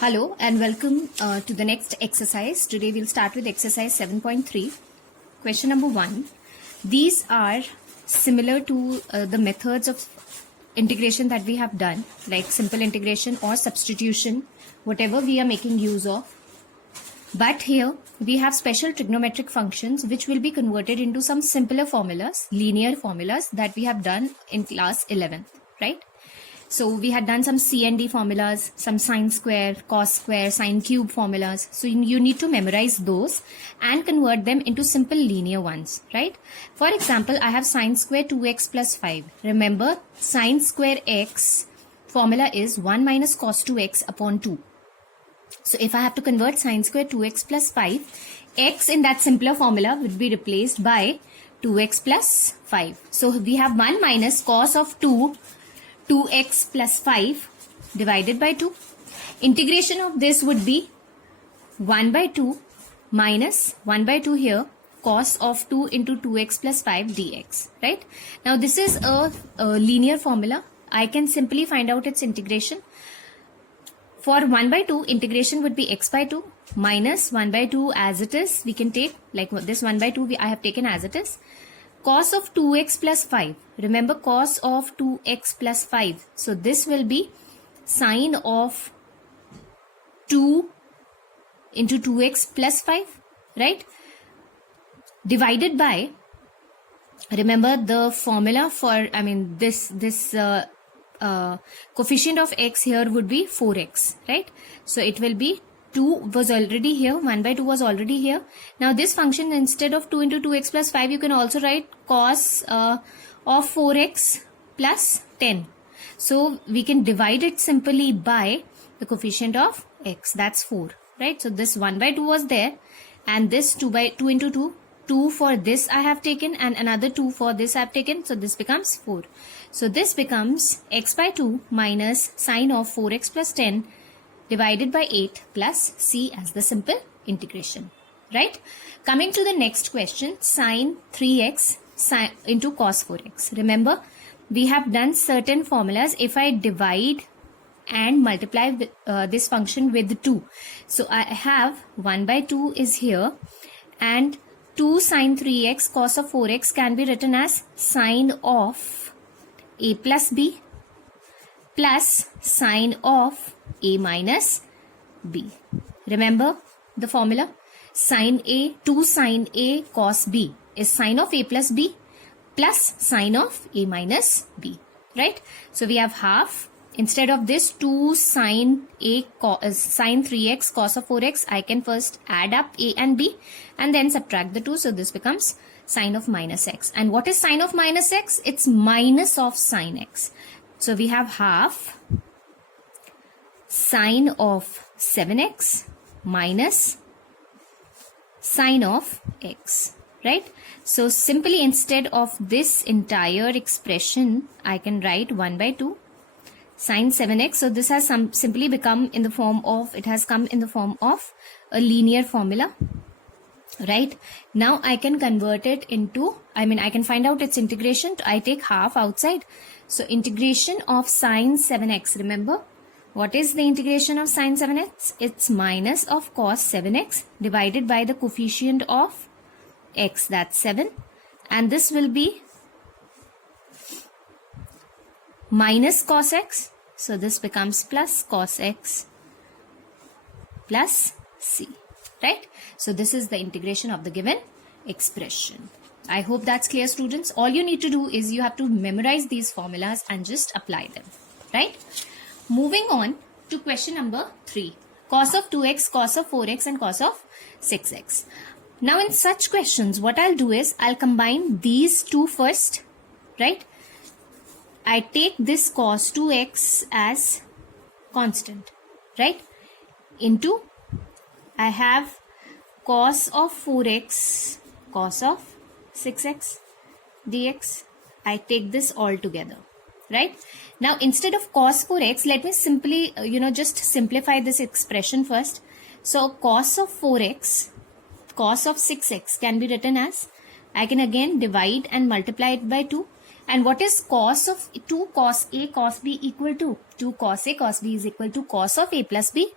Hello and welcome to the next exercise. Today we'll start with exercise 7.3. Question number 1. These are similar to the methods of integration that we have done, like simple integration or substitution, whatever we are making use of. But here we have special trigonometric functions which will be converted into some simpler formulas, linear formulas that we have done in class 11th, right? So we had done some C and D formulas, some sine square, cos square, sine cube formulas. So you need to memorize those and convert them into simple linear ones, right? For example, I have sine square 2x plus 5. Remember, sine square x formula is 1 minus cos 2x upon 2. So if I have to convert sine square 2x plus 5, x in that simpler formula would be replaced by 2x plus 5. So we have 1 minus cos of 2x plus 5 divided by 2. Integration of this would be 1 by 2 minus 1 by 2 here, cos of 2 into 2x plus 5 dx, right? Now this is a linear formula. I can simply find out its integration. For 1 by 2, integration would be x by 2 minus 1 by 2 as it is. We can take like this 1 by 2 I have taken as it is. Cos of 2x plus 5. Remember, cos of 2x plus 5. So this will be sine of 2 into 2x plus 5, right? Divided by, remember the formula for, this coefficient of x here would be 4x, right? So it will be 2 was already here, 1 by 2 was already here. Now this function, instead of 2 into 2x plus 5, you can also write cos of 4x plus 10. So we can divide it simply by the coefficient of x, that's 4, right? So this 1 by 2 was there, and this 2 into 2, 2 for this I have taken, and another 2 for this I have taken, so this becomes 4. So this becomes x by 2 minus sine of 4x plus 10 divided by 8 plus c as the simple integration, right? Coming to the next question, sine 3x into cos 4x. Remember, we have done certain formulas. If I divide and multiply this function with 2, so I have 1 by 2 is here, and 2 sine 3x cos of 4x can be written as sine of a plus b plus sine of a minus b. Remember the formula? Sine a, 2 sine a cos b is sine of a plus b plus sine of a minus b, right? So we have half. Instead of this 2 sine a sine 3x cos of 4x, I can first add up a and b and then subtract the 2. So this becomes sine of minus x. And what is sine of minus x? It's minus of sine x. So we have half sine of 7x minus sine of x, right? So simply instead of this entire expression, I can write 1 by 2 sine 7x. So this has simply become in the form of, it has come in the form of a linear formula, right? Now I can convert it into, I can find out its integration. I take half outside. So integration of sine 7x, remember, what is the integration of sine 7x? It's minus of cos 7x divided by the coefficient of x, that's 7. And this will be minus cos x. So this becomes plus cos x plus c, right? So this is the integration of the given expression. I hope that's clear, students. All you need to do is you have to memorize these formulas and just apply them, right? Moving on to question number 3. Cos of 2x, cos of 4x and cos of 6x. Now in such questions, what I'll do is I'll combine these two first, right? I take this cos 2x as constant, right? Into, I have cos of 4x, cos of 6x dx. I take this all together, right? Now instead of cos 4x, let me simply just simplify this expression first. So cos of 4x, cos of 6x can be written as, I can again divide and multiply it by 2, And what is cos of 2 cos A cos B equal to? 2 cos A cos B is equal to cos of A plus B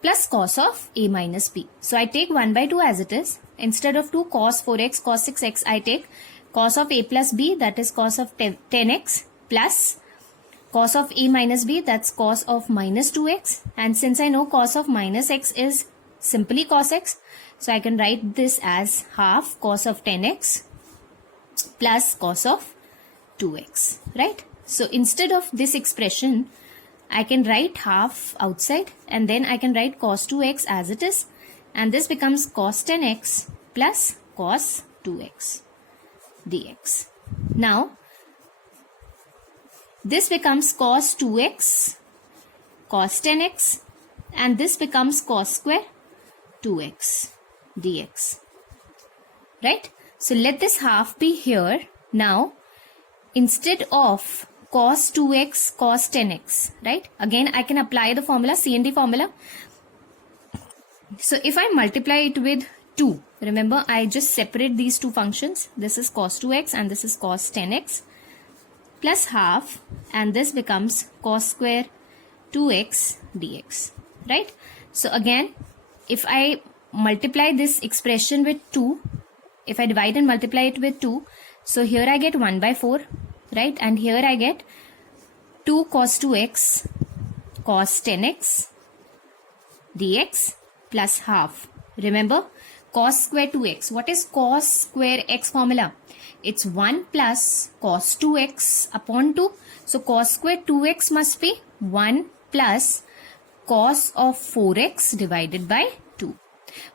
plus cos of A minus B. So I take 1 by 2 as it is. Instead of 2 cos 4x cos 6x, I take cos of A plus B, that is cos of 10x, plus cos of A minus B, that's cos of minus 2x. And since I know cos of minus x is simply cos x, so I can write this as half cos of 10x plus cos of 2x, right? So instead of this expression, I can write half outside and then I can write cos 2x as it is, and this becomes cos 10x plus cos 2x dx. Now this becomes cos 2x cos 10x, and this becomes cos square 2x dx, right? So let this half be here. Now instead of cos 2x cos 10x, right, again I can apply the formula, C&D formula. So if I multiply it with 2, remember I just separate these two functions. This is cos 2x and this is cos 10x, plus half, and this becomes cos square 2x dx, right? So again, if I multiply this expression with 2, if I divide and multiply it with 2, so here I get 1 by 4, right? And here I get 2 cos 2x cos 10x dx plus half. Remember, cos square 2x. What is cos square x formula? It's 1 plus cos 2x upon 2. So cos square 2x must be 1 plus cos of 4x divided by 2.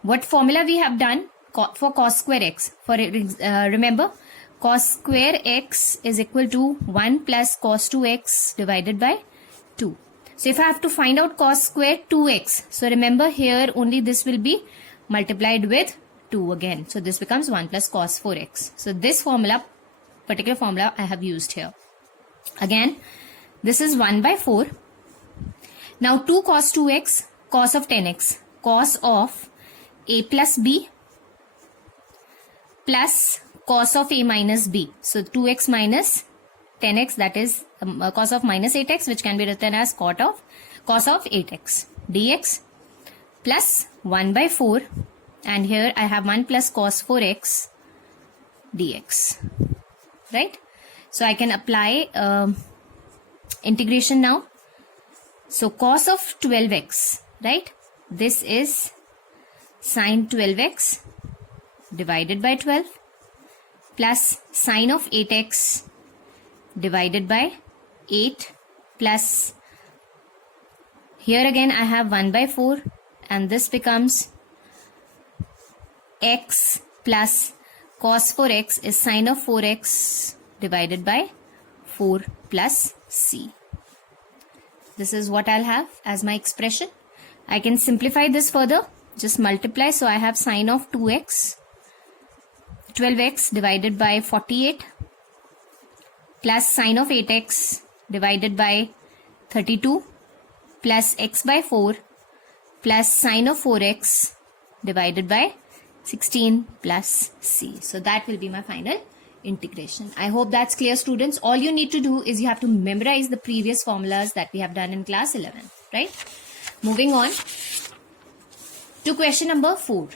What formula we have done for cos square x? Remember, cos square x is equal to 1 plus cos 2x divided by 2. So if I have to find out cos square 2x, so remember here only this will be multiplied with 2 again. So this becomes 1 plus cos 4x. So this formula, particular formula I have used here. Again, this is 1 by 4. Now 2 cos 2x cos of 10x, cos of A plus B plus cos of A minus B. So 2x minus 10x, that is cos of minus 8x, which can be written as cos of 8x dx, plus 1 by 4, and here I have 1 plus cos 4x dx, right? So I can apply integration now. So cos of 12x, right? This is sine 12x divided by 12 plus sine of 8x divided by 8 plus, here again I have 1 by 4, and this becomes x plus cos 4x is sine of 4x divided by 4 plus c. This is what I'll have as my expression. I can simplify this further, just multiply. So I have sine of 2x 12x divided by 48 plus sine of 8x divided by 32 plus x by 4 plus sine of 4x divided by 16 plus c. So that will be my final integration. I hope that's clear, students. All you need to do is you have to memorize the previous formulas that we have done in class 11, right? Moving on to question number 4.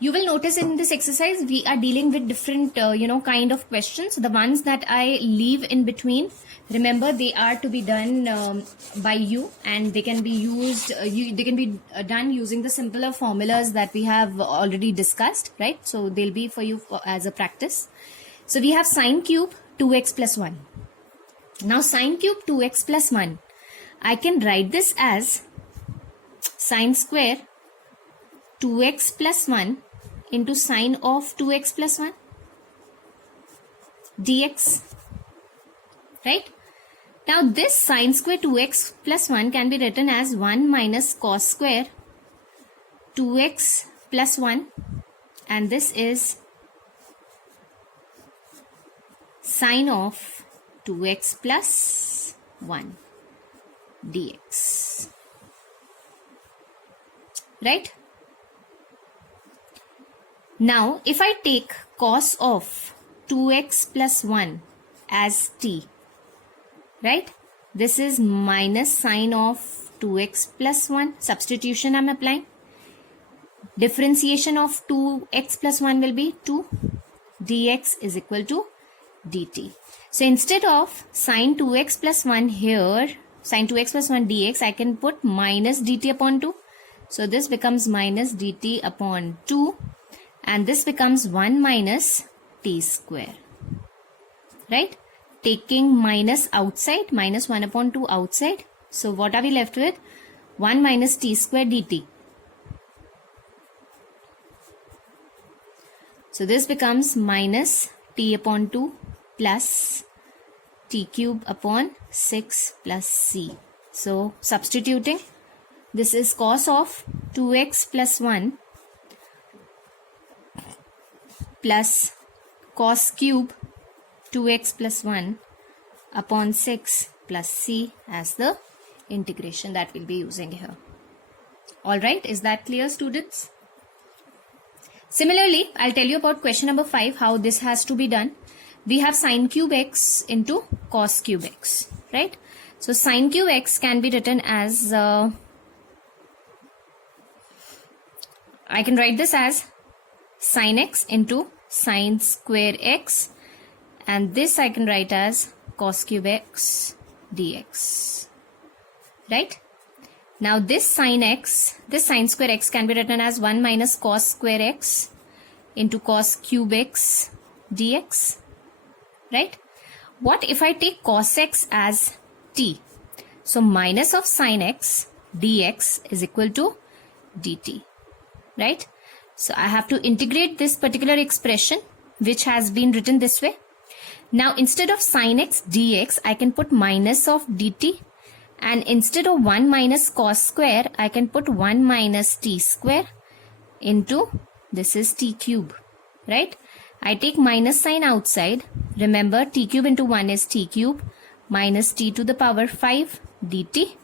You will notice in this exercise we are dealing with different kind of questions. The ones that I leave in between, remember they are to be done by you, and they can be used they can be done using the simpler formulas that we have already discussed, right? So they'll be for you as a practice. So we have sine cube 2x plus 1. Now sine cube 2x plus 1, I can write this as sine square 2x plus 1 into sine of 2x plus 1 dx, right? Now this sine square 2x plus 1 can be written as 1 minus cos square 2x plus 1, and this is sine of 2x plus 1 dx, right? Now if I take cos of 2x plus 1 as t, right? This is minus sine of 2x plus 1. Substitution I'm applying. Differentiation of 2x plus 1 will be 2. Dx is equal to dt. So instead of sine 2x plus 1 here, sine 2x plus 1 dx, I can put minus dt upon 2. So this becomes minus dt upon 2, and this becomes 1 minus t square, right? Taking minus outside, minus 1 upon 2 outside. So what are we left with? 1 minus t square dt. So this becomes minus t upon 2 plus t cube upon 6 plus c. So substituting, this is cos of 2x plus 1 plus cos cube 2x plus 1 upon 6 plus c as the integration that we'll be using here. Alright, is that clear, students? Similarly, I'll tell you about question number 5, how this has to be done. We have sine cube x into cos cube x, right? So sine cube x can be written as, I can write this as sine x into sine square x, and this I can write as cos cube x dx, right? Now this sine x, this sine square x can be written as 1 minus cos square x into cos cube x dx, right? What if I take cos x as t? So minus of sine x dx is equal to dt, right? So I have to integrate this particular expression which has been written this way. Now instead of sine x dx, I can put minus of dt, and instead of 1 minus cos square, I can put 1 minus t square into, this is t cube, right? I take minus sign outside. Remember, t cube into 1 is t cube minus t to the power 5 dt.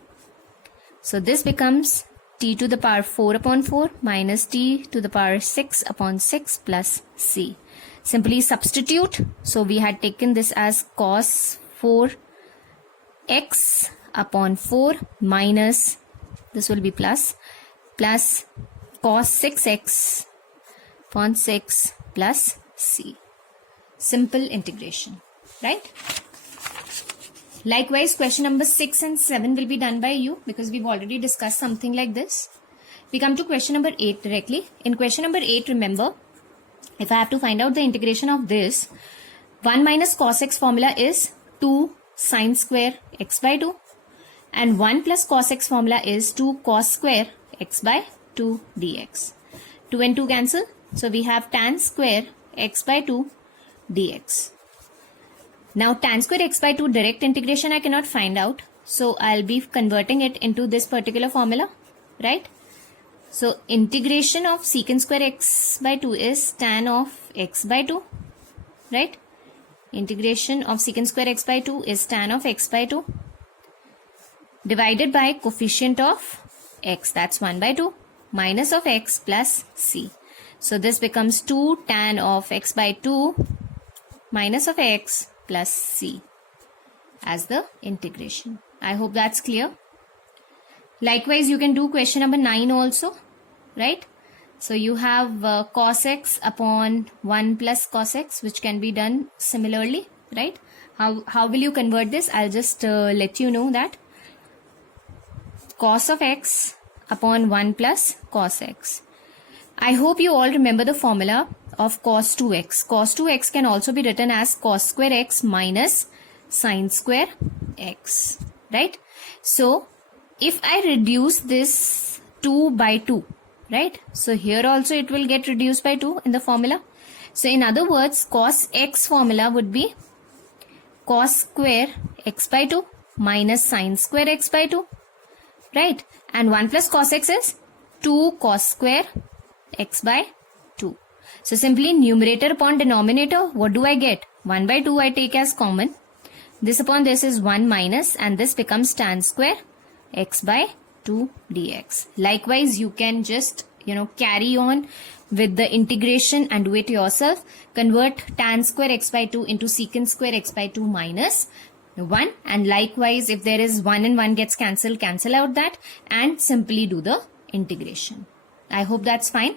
So this becomes t to the power 4 upon 4 minus t to the power 6 upon 6 plus c. Simply substitute. So we had taken this as cos 4x upon 4 minus, this will be plus cos 6x upon 6 plus c. Simple integration, right? Likewise, question number 6 and 7 will be done by you because we've already discussed something like this. We come to question number 8 directly. In question number 8, remember, if I have to find out the integration of this, 1 minus cos x formula is 2 sine square x by 2, and 1 plus cos x formula is 2 cos square x by 2 dx. 2 and 2 cancel. So we have tan square x by 2 dx. Now tan square x by 2 direct integration I cannot find out. So I'll be converting it into this particular formula, right? So integration of secant square x by 2 is tan of x by 2, right? Integration of secant square x by 2 is tan of x by 2 divided by coefficient of x, that's 1 by 2, minus of x plus c. So this becomes 2 tan of x by 2 minus of x plus c as the integration. I hope that's clear. Likewise, you can do question number 9 also, right? So you have cos x upon 1 plus cos x, which can be done similarly, right? How will you convert this? I'll just let you know that cos of x upon 1 plus cos x. I hope you all remember the formula of cos 2x. Cos 2x can also be written as cos square x minus sine square x, right? So if I reduce this 2 by 2, right? So here also it will get reduced by 2 in the formula. So in other words, cos x formula would be cos square x by 2 minus sine square x by 2, right? And 1 plus cos x is 2 cos square x by 2. So simply numerator upon denominator, what do I get? 1 by 2 I take as common. This upon this is 1 minus, and this becomes tan square x by 2 dx. Likewise, you can just carry on with the integration and do it yourself. Convert tan square x by 2 into secant square x by 2 minus 1, and likewise if there is 1 and 1 gets cancelled, cancel out that and simply do the integration. I hope that's fine.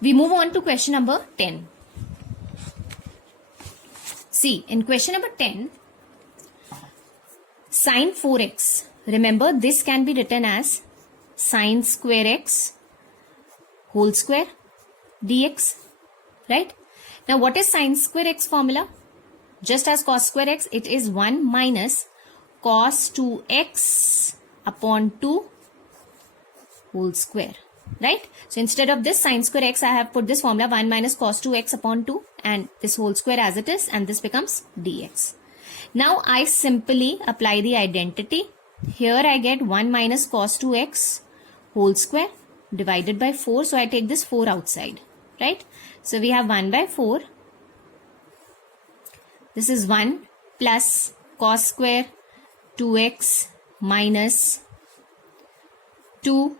We move on to question number 10. See, in question number 10, sine 4x. Remember, this can be written as sine square x whole square dx, right? Now, what is sine square x formula? Just as cos square x, it is 1 minus cos 2x upon 2 whole square, right? So, instead of this sine square x, I have put this formula 1 minus cos 2x upon 2 and this whole square as it is, and this becomes dx. Now, I simply apply the identity. Here I get 1 minus cos 2x whole square divided by 4. So, I take this 4 outside, right? So, we have 1 by 4. This is 1 plus cos square 2x minus 2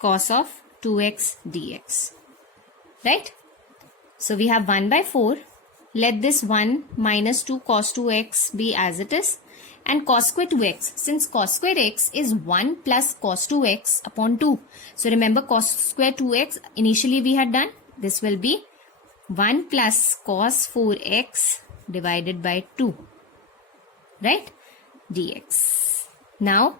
cos of 2x dx, right? So, we have 1 by 4. Let this 1 minus 2 cos 2x be as it is, and cos square 2x. Since cos square x is 1 plus cos 2x upon 2. So, remember cos square 2x initially we had done. This will be 1 plus cos 4x divided by 2, right, dx. Now,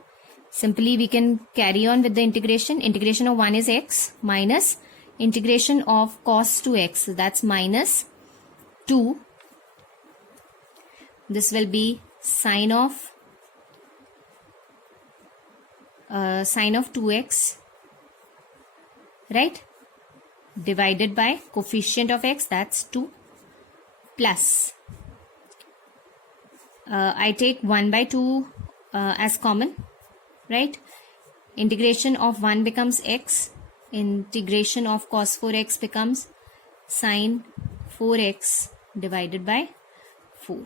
simply we can carry on with the integration. Integration of 1 is x minus integration of cos 2x. So, that's minus 2. This will be sine of 2x, right, divided by coefficient of x, that's 2, plus I take 1 by 2 as common, right? Integration of 1 becomes x, integration of cos 4x becomes sine 4x divided by 4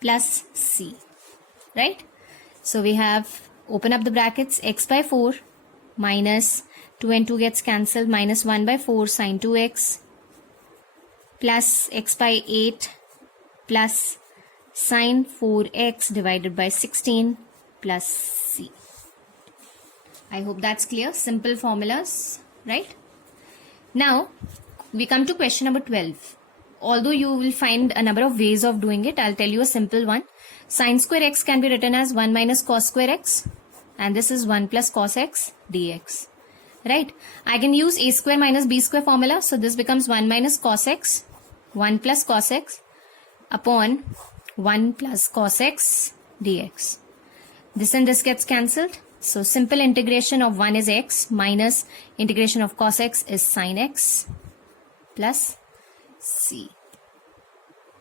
plus c, right? So we have, open up the brackets, x by 4 minus 2 and 2 gets cancelled, minus 1 by 4 sine 2x plus x by 8 plus sine 4x divided by 16 plus c. I hope that's clear. Simple formulas, right? Now, we come to question number 12. Although you will find a number of ways of doing it, I'll tell you a simple one. Sine square x can be written as 1 minus cos square x, and this is 1 plus cos x dx, right? I can use a square minus b square formula, so this becomes 1 minus cos x, 1 plus cos x upon 1 plus cos x dx. This and this gets cancelled. So, simple integration of 1 is x minus integration of cos x is sin x plus c.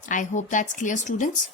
I hope that's clear, students.